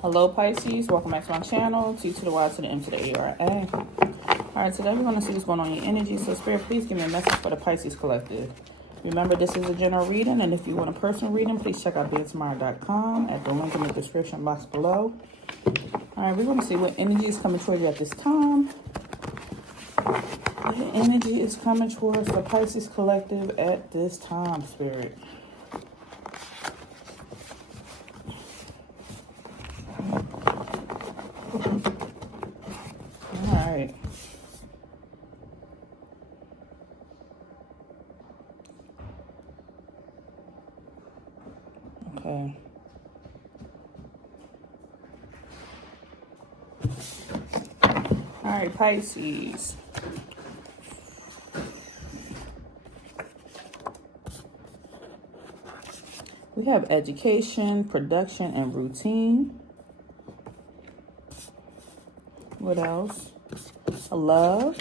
Hello Pisces, welcome back to my channel. T to the Y to the M to the A-R-A. Alright, today we're going to see what's going on in your energy. So Spirit, please give me a message for the Pisces Collective. Remember, this is a general reading, and if you want a personal reading, please check out BeingTymara.com at the link in the description box below. Alright, we're going to see what energy is coming towards you at this time. What energy is coming towards the Pisces Collective at this time, Spirit? Alright. Okay. Alright, Pisces. We have education, production, and routine. What else? Love.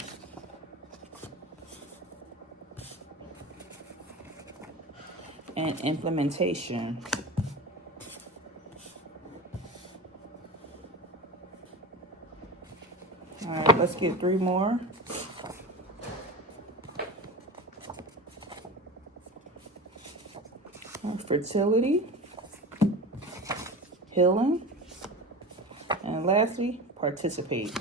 And implementation. All right, let's get three more. Fertility, healing, and lastly, participate.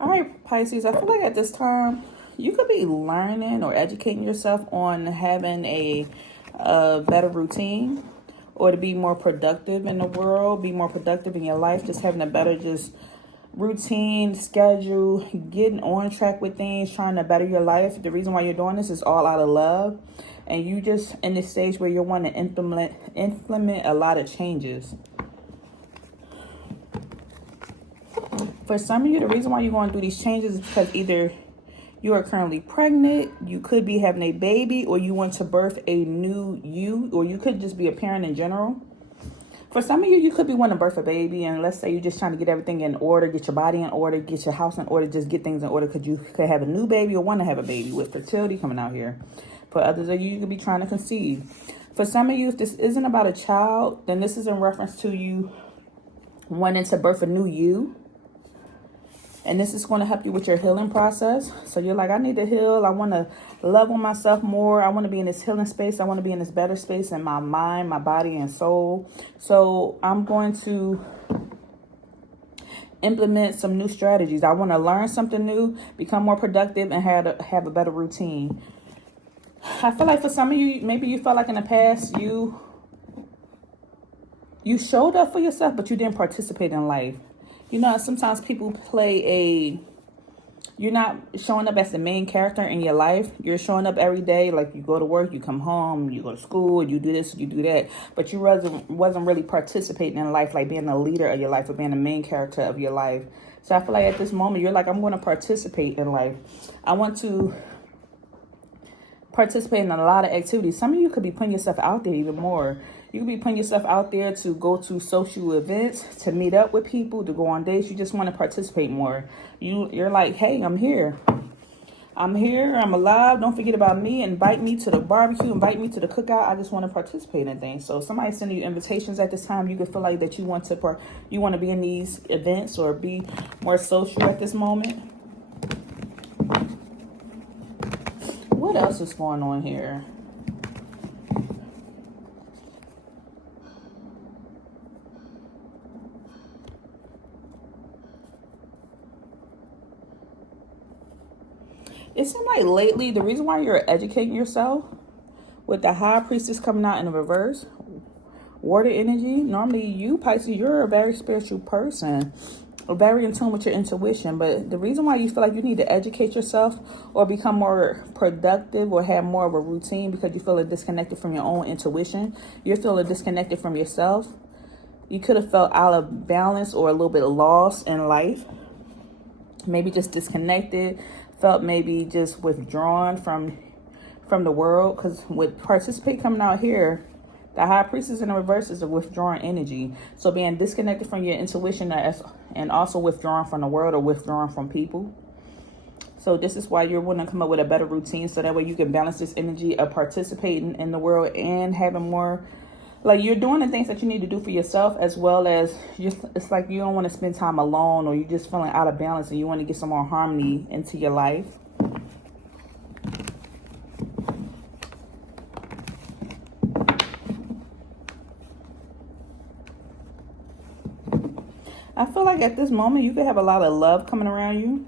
All right, Pisces, I feel like at this time, you could be learning or educating yourself on having a better routine, or to be more productive in the world, be more productive in your life, just having a better routine, schedule, getting on track with things, trying to better your life. The reason why you're doing this is all out of love. And you just in this stage where you're wanting to implement a lot of changes. For some of you, the reason why you're going through these changes is because either you are currently pregnant, you could be having a baby, or you want to birth a new you, or you could just be a parent in general. For some of you, you could be wanting to birth a baby, and let's say you're just trying to get everything in order, get your body in order, get your house in order, just get things in order because you could have a new baby or want to have a baby with fertility coming out here. For others of you, you could be trying to conceive. For some of you, if this isn't about a child, then this is in reference to you wanting to birth a new you. And this is going to help you with your healing process. So you're like, I need to heal. I want to love on myself more. I want to be in this healing space. I want to be in this better space in my mind, my body, and soul. So I'm going to implement some new strategies. I want to learn something new, become more productive, and have a better routine. I feel like for some of you, maybe you felt like in the past you showed up for yourself, but you didn't participate in life. You know, sometimes people you're not showing up as the main character in your life. You're showing up every day, like you go to work, you come home, you go to school, you do this, you do that. But you wasn't really participating in life, like being the leader of your life or being the main character of your life. So I feel like at this moment, you're like, I'm going to participate in life. I want to participate in a lot of activities. Some of you could be putting yourself out there even more. You could be putting yourself out there to go to social events, to meet up with people, to go on dates. You just want to participate more. You're like, hey, I'm here. I'm here. I'm alive. Don't forget about me. Invite me to the barbecue. Invite me to the cookout. I just want to participate in things. So if somebody's sending you invitations at this time, you could feel like that you want to be in these events or be more social at this moment. What else is going on here? It seems like lately, the reason why you're educating yourself with the High Priestess coming out in the reverse, water energy. Normally you, Pisces, you're a very spiritual person, very in tune with your intuition. But the reason why you feel like you need to educate yourself or become more productive or have more of a routine because you feel disconnected from your own intuition. You're feeling disconnected from yourself. You could have felt out of balance or a little bit lost in life. Maybe just disconnected. Felt maybe just withdrawn from the world, because with participate coming out here, the High Priestess in the reverse is a withdrawn energy. So being disconnected from your intuition and also withdrawn from the world or withdrawn from people. So this is why you're wanting to come up with a better routine, so that way you can balance this energy of participating in the world and having more, like, you're doing the things that you need to do for yourself, as well as just, it's like you don't want to spend time alone, or you're just feeling out of balance and you want to get some more harmony into your life. I feel like at this moment you could have a lot of love coming around you.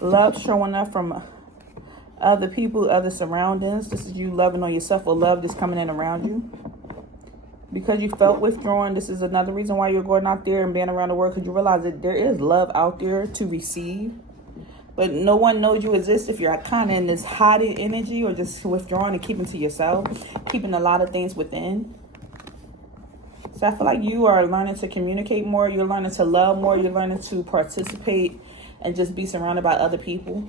Love showing up from other people, other surroundings. This is you loving on yourself, or love that's coming in around you. Because you felt withdrawn, this is another reason why you're going out there and being around the world, because you realize that there is love out there to receive. But no one knows you exist if you're kind of in this hiding energy, or just withdrawing and keeping to yourself, keeping a lot of things within. So I feel like you are learning to communicate more. You're learning to love more. You're learning to participate and just be surrounded by other people.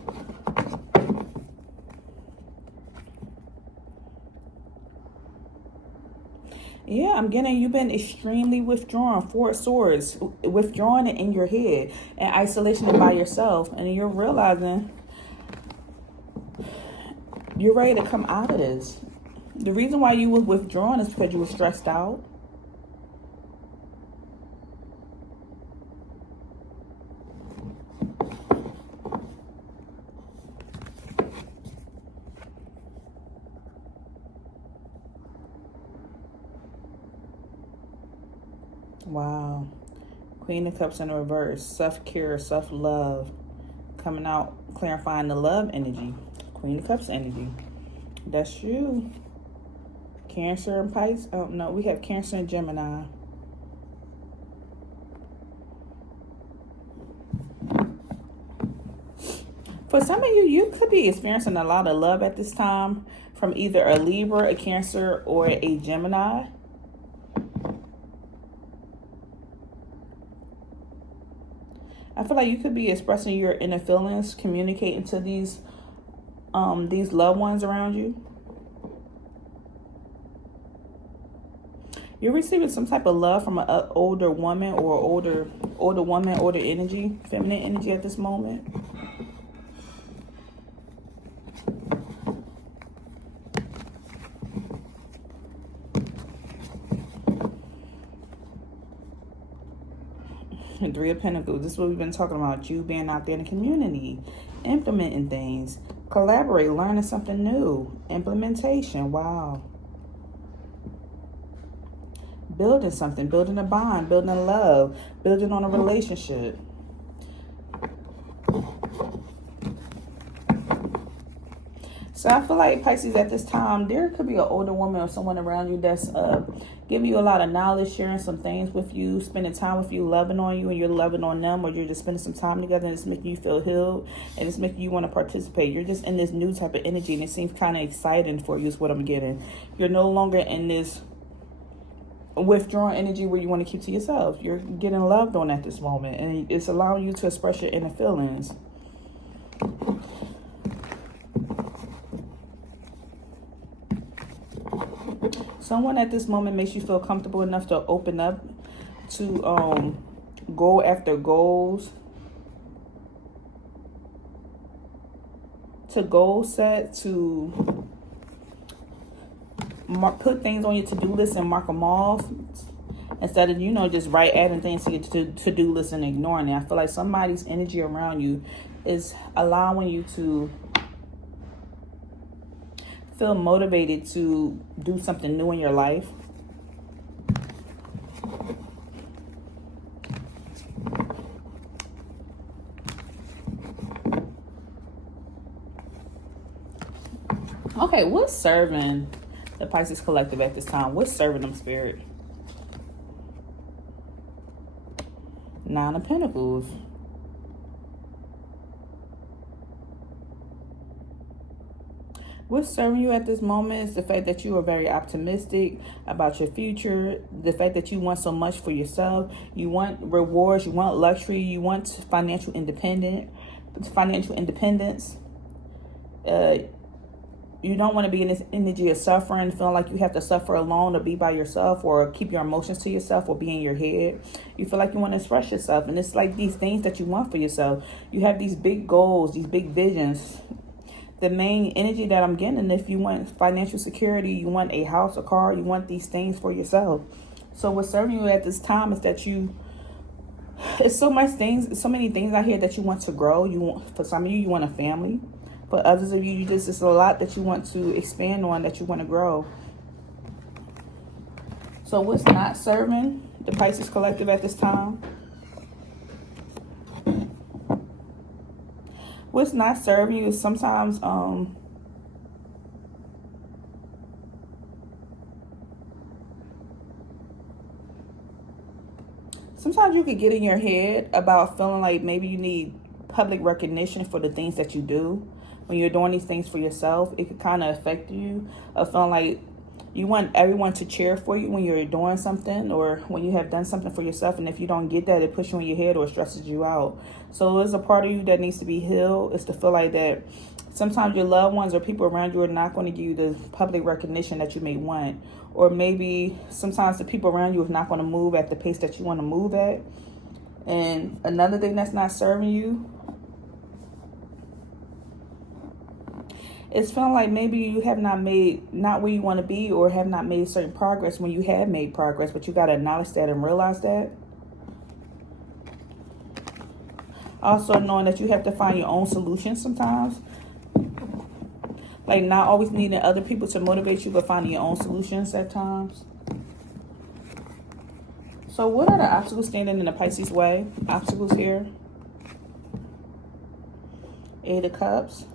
Yeah, I'm getting you've been extremely withdrawn. 4 of Swords, withdrawn in your head and isolation and by yourself. And you're realizing you're ready to come out of this. The reason why you were withdrawn is because you were stressed out. Wow. Queen of Cups in reverse. Self-care, self-love. Coming out, clarifying the love energy. Queen of Cups energy. That's you. Cancer and Pisces. Oh, no, we have Cancer and Gemini. For some of you, you could be experiencing a lot of love at this time from either a Libra, a Cancer, or a Gemini. I feel like you could be expressing your inner feelings, communicating to these loved ones around you. You're receiving some type of love from an older woman, or older woman, older energy, feminine energy at this moment. And 3 of Pentacles. This is what we've been talking about. You being out there in the community, implementing things, collaborate, learning something new, implementation. Wow. Building something, building a bond, building a love, building on a relationship. So I feel like, Pisces, at this time, there could be an older woman or someone around you that's giving you a lot of knowledge, sharing some things with you, spending time with you, loving on you, and you're loving on them, or you're just spending some time together, and it's making you feel healed, and it's making you want to participate. You're just in this new type of energy, and it seems kind of exciting for you is what I'm getting. You're no longer in this withdrawn energy where you want to keep to yourself. You're getting loved on at this moment, and it's allowing you to express your inner feelings. Someone at this moment makes you feel comfortable enough to open up to go after goals, to goal set, to put things on your to-do list and mark them off, instead of, just adding things to your to-do list and ignoring it. I feel like somebody's energy around you is allowing you to feel motivated to do something new in your life. Okay, what's serving the Pisces collective at this time? What's serving them, Spirit? 9 of Pentacles. What's serving you at this moment is the fact that you are very optimistic about your future. The fact that you want so much for yourself. You want rewards. You want luxury. You want financial independence. you don't want to be in this energy of suffering, feeling like you have to suffer alone or be by yourself or keep your emotions to yourself or be in your head. You feel like you want to express yourself. And it's like these things that you want for yourself. You have these big goals, these big visions. The main energy that I'm getting, if you want financial security, you want a house, a car, you want these things for yourself. So what's serving you at this time is that it's so many things out here that you want to grow. For some of you want a family. For others of you, it's a lot that you want to expand on, that you want to grow. So what's not serving the Pisces collective at this time? What's not serving you is sometimes sometimes you could get in your head about feeling like maybe you need public recognition for the things that you do. When you're doing these things for yourself, it could kind of affect you, of feeling like you want everyone to cheer for you when you're doing something or when you have done something for yourself. And if you don't get that, it puts you in your head or stresses you out. So there's a part of you that needs to be healed. It's to feel like that sometimes your loved ones or people around you are not going to give you the public recognition that you may want. Or maybe sometimes the people around you are not going to move at the pace that you want to move at. And another thing that's not serving you, it's feeling like maybe you have not where you want to be or have not made certain progress when you have made progress, but you got to acknowledge that and realize that. Also knowing that you have to find your own solutions sometimes. Like not always needing other people to motivate you, but finding your own solutions at times. So what are the obstacles standing in the Pisces way? Obstacles here. Eight of Cups.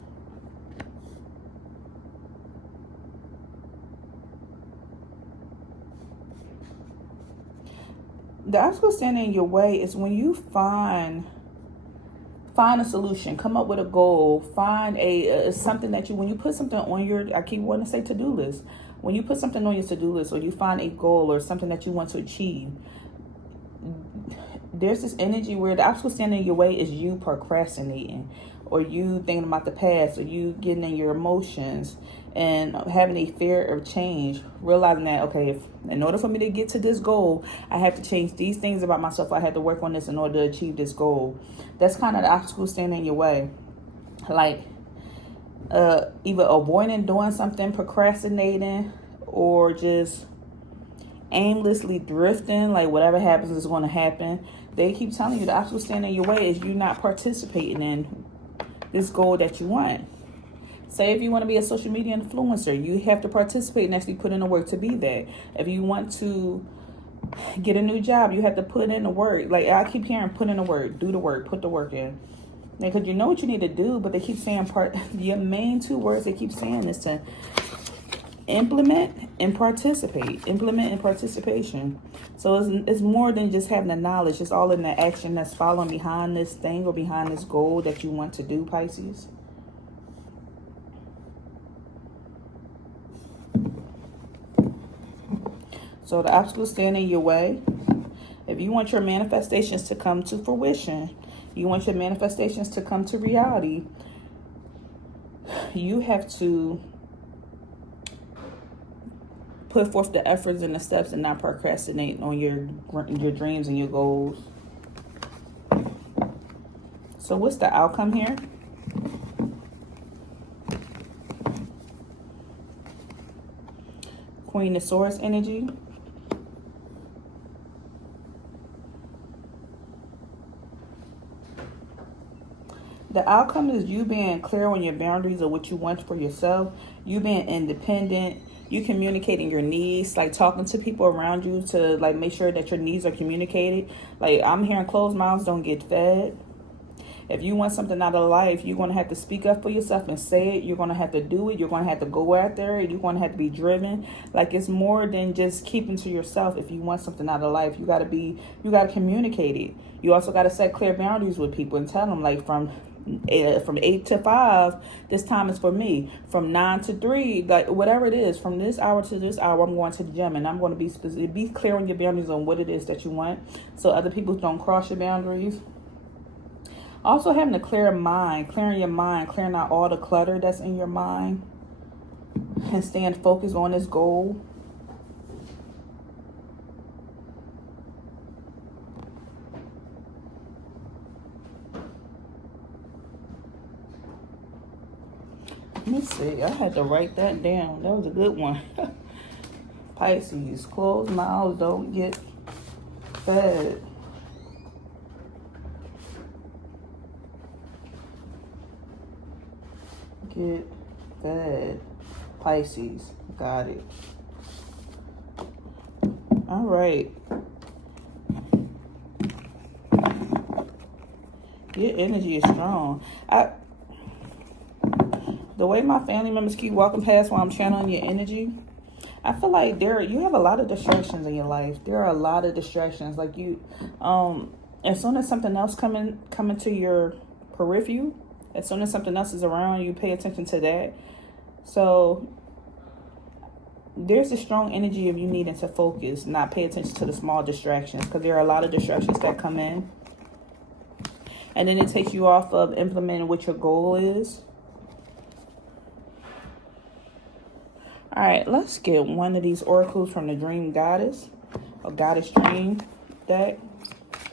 The obstacle standing in your way is when you find a solution, come up with a goal, find something that when you put something on your, I keep wanting to say to-do list. When you put something on your to-do list or you find a goal or something that you want to achieve, there's this energy where the obstacle standing in your way is you procrastinating or you thinking about the past or you getting in your emotions and having a fear of change, realizing that, okay, in order for me to get to this goal, I have to change these things about myself. I have to work on this in order to achieve this goal. That's kind of the obstacle standing in your way. Like either avoiding doing something, procrastinating, or just aimlessly drifting, like whatever happens is going to happen. They keep telling you the obstacle standing in your way is you not participating in this goal that you want. Say if you want to be a social media influencer, you have to participate and actually put in the work to be that. If you want to get a new job, you have to put in the work. Like I keep hearing, put in the work, do the work, put the work in. Because you know what you need to do, but they keep saying your main two words they keep saying is to implement and participate. Implement and participation. So it's more than just having the knowledge. It's all in the action that's following behind this thing or behind this goal that you want to do, Pisces. So the obstacles stand in your way. If you want your manifestations to come to fruition, you want your manifestations to come to reality, you have to put forth the efforts and the steps and not procrastinate on your dreams and your goals. So what's the outcome here? Queen of Swords energy. The outcome is you being clear on your boundaries of what you want for yourself. You being independent. You communicating your needs, like talking to people around you to like make sure that your needs are communicated. Like I'm hearing closed mouths don't get fed. If you want something out of life, you're going to have to speak up for yourself and say it. You're going to have to do it. You're going to have to go out there. You're going to have to be driven. Like it's more than just keeping to yourself. If you want something out of life, you got to communicate it. You also got to set clear boundaries with people and tell them like from 8 to 5, this time is for me. From 9 to 3, like whatever it is, from this hour to this hour, I'm going to the gym, and I'm going to be specific. Be clear on your boundaries on what it is that you want, so other people don't cross your boundaries. Also having a clear mind, clearing your mind, clearing out all the clutter that's in your mind. and staying focused on this goal. Let me see. I had to write that down. That was a good one. Pisces, closed mouths don't get fed. Get fed. Pisces. Got it. All right. Your energy is strong. The way my family members keep walking past while I'm channeling your energy, I feel like you have a lot of distractions in your life. There are a lot of distractions. Like as soon as something else coming to your periphery, as soon as something else is around, you pay attention to that. So there's a strong energy of you needing to focus, not pay attention to the small distractions, because there are a lot of distractions that come in. And then it takes you off of implementing what your goal is. All right, let's get one of these oracles from the Dream Goddess, or Goddess Dream deck.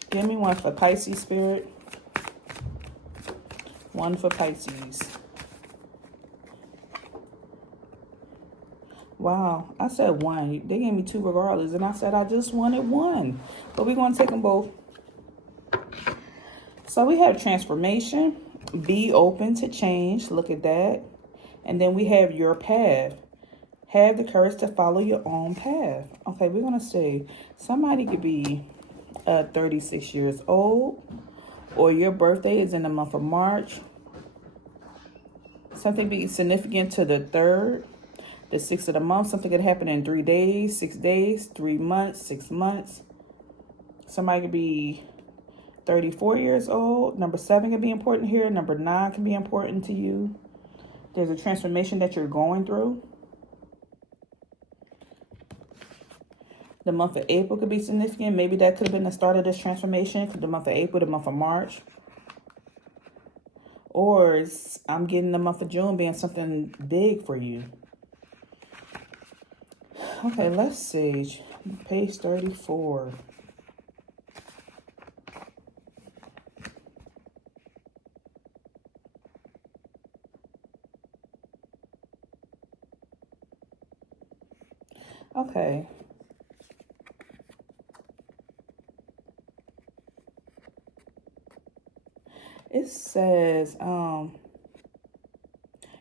Give me one for Pisces Spirit. One for Pisces. Wow, I said one. They gave me two regardless, and I said I just wanted one. But we're going to take them both. So we have transformation. Be open to change. Look at that. And then we have your path. Have the courage to follow your own path. Okay, we're going to say somebody could be 36 years old, or your birthday is in the month of March. Something be significant to the 3rd, the 6th of the month. Something could happen in 3 days, 6 days, 3 months, 6 months. Somebody could be 34 years old. Number 7 could be important here. Number 9 can be important to you. There's a transformation that you're going through. The month of April could be significant. Maybe that could have been the start of this transformation. The month of April, the month of March. Or I'm getting the month of June being something big for you. Okay, let's see. Page 34. Okay. It says,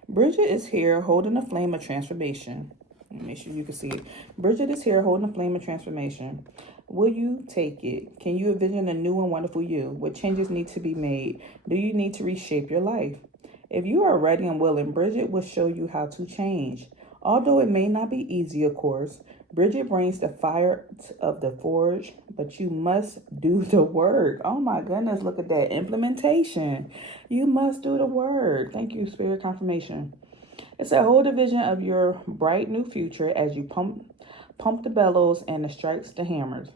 Bridget is here holding a flame of transformation. Let me make sure you can see it. Bridget is here holding a flame of transformation. Will you take it? Can you envision a new and wonderful you? What changes need to be made? Do you need to reshape your life? If you are ready and willing, Bridget will show you how to change. Although it may not be easy, of course, Bridget brings the fire of the forge, but you must do the work. Oh my goodness, look at that implementation. You must do the work. Thank you, Spirit Confirmation. It's a whole division of your bright new future as you pump the bellows and the strikes the hammers.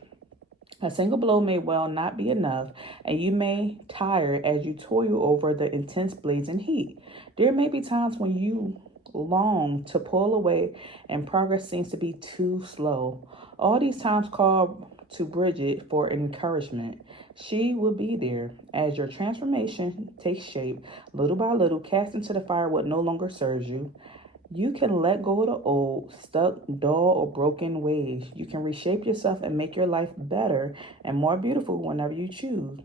A single blow may well not be enough, and you may tire as you toil over the intense blazing heat. There may be times when you long to pull away and progress seems to be too slow. All these times call to Bridget for encouragement. She will be there as your transformation takes shape, little by little, cast into the fire what no longer serves you. You can let go of the old, stuck, dull, or broken ways. You can reshape yourself and make your life better and more beautiful whenever you choose.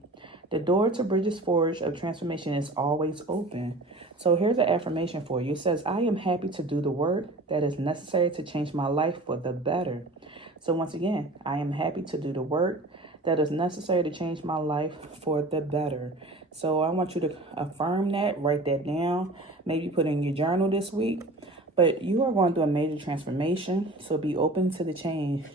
The door to Bridget's Forge of transformation is always open. So here's an affirmation for you. It says, I am happy to do the work that is necessary to change my life for the better. So once again, I am happy to do the work that is necessary to change my life for the better. So I want you to affirm that, write that down, maybe put it in your journal this week. But you are going through a major transformation, so be open to the change.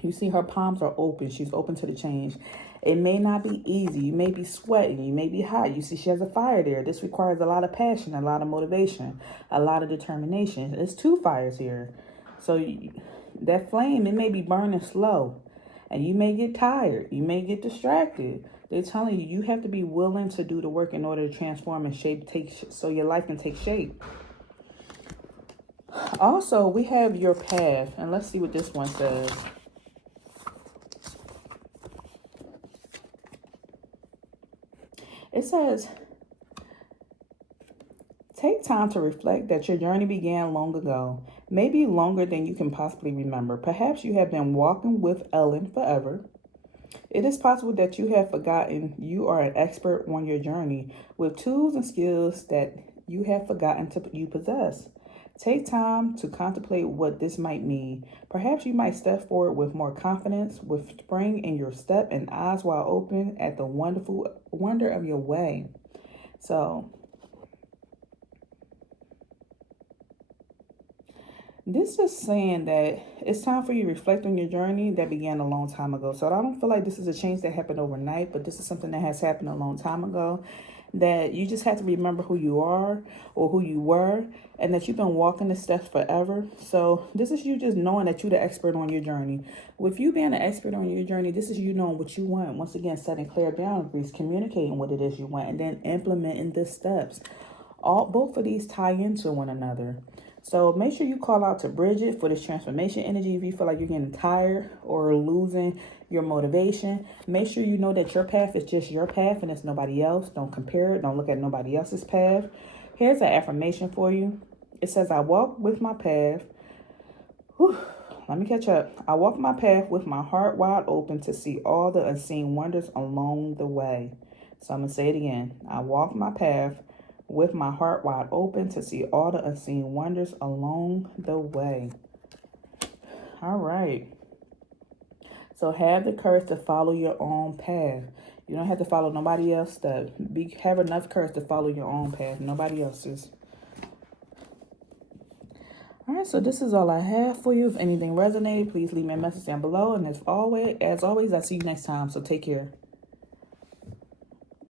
You see her palms are open. She's open to the change. It may not be easy. You may be sweating. You may be hot. You see she has a fire there. This requires a lot of passion, a lot of motivation, a lot of determination. There's 2 fires here. So that flame, it may be burning slow. And you may get tired. You may get distracted. They're telling you, you have to be willing to do the work in order to transform and so your life can take shape. Also, we have your path, and let's see what this one says. It says, take time to reflect that your journey began long ago, maybe longer than you can possibly remember. Perhaps you have been walking with Ellen forever. It is possible that you have forgotten you are an expert on your journey with tools and skills that you have forgotten you possess. Take time to contemplate what this might mean. Perhaps you might step forward with more confidence, with spring in your step and eyes wide open at the wonderful wonder of your way. So, this is saying that it's time for you to reflect on your journey that began a long time ago. So I don't feel like this is a change that happened overnight, but this is something that has happened a long time ago, that you just have to remember who you are or who you were, and that you've been walking the steps forever. So this is you just knowing that you're the expert on your journey. With you being an expert on your journey, this is you knowing what you want. Once again, setting clear boundaries, communicating what it is you want, and then implementing the steps. Both of these tie into one another. So make sure you call out to Bridget for this transformation energy. If you feel like you're getting tired or losing your motivation, make sure you know that your path is just your path and it's nobody else. Don't compare it. Don't look at nobody else's path. Here's an affirmation for you. It says, I walk with my path. Let me catch up. I walk my path with my heart wide open to see all the unseen wonders along the way. So I'm going to say it again. I walk my path with my heart wide open to see all the unseen wonders along the way. All right. So have the courage to follow your own path. You don't have to follow nobody else's step. Have enough courage to follow your own path, nobody else's. All right, so this is all I have for you. If anything resonated, please leave me a message down below. And as always, I'll see you next time. So take care.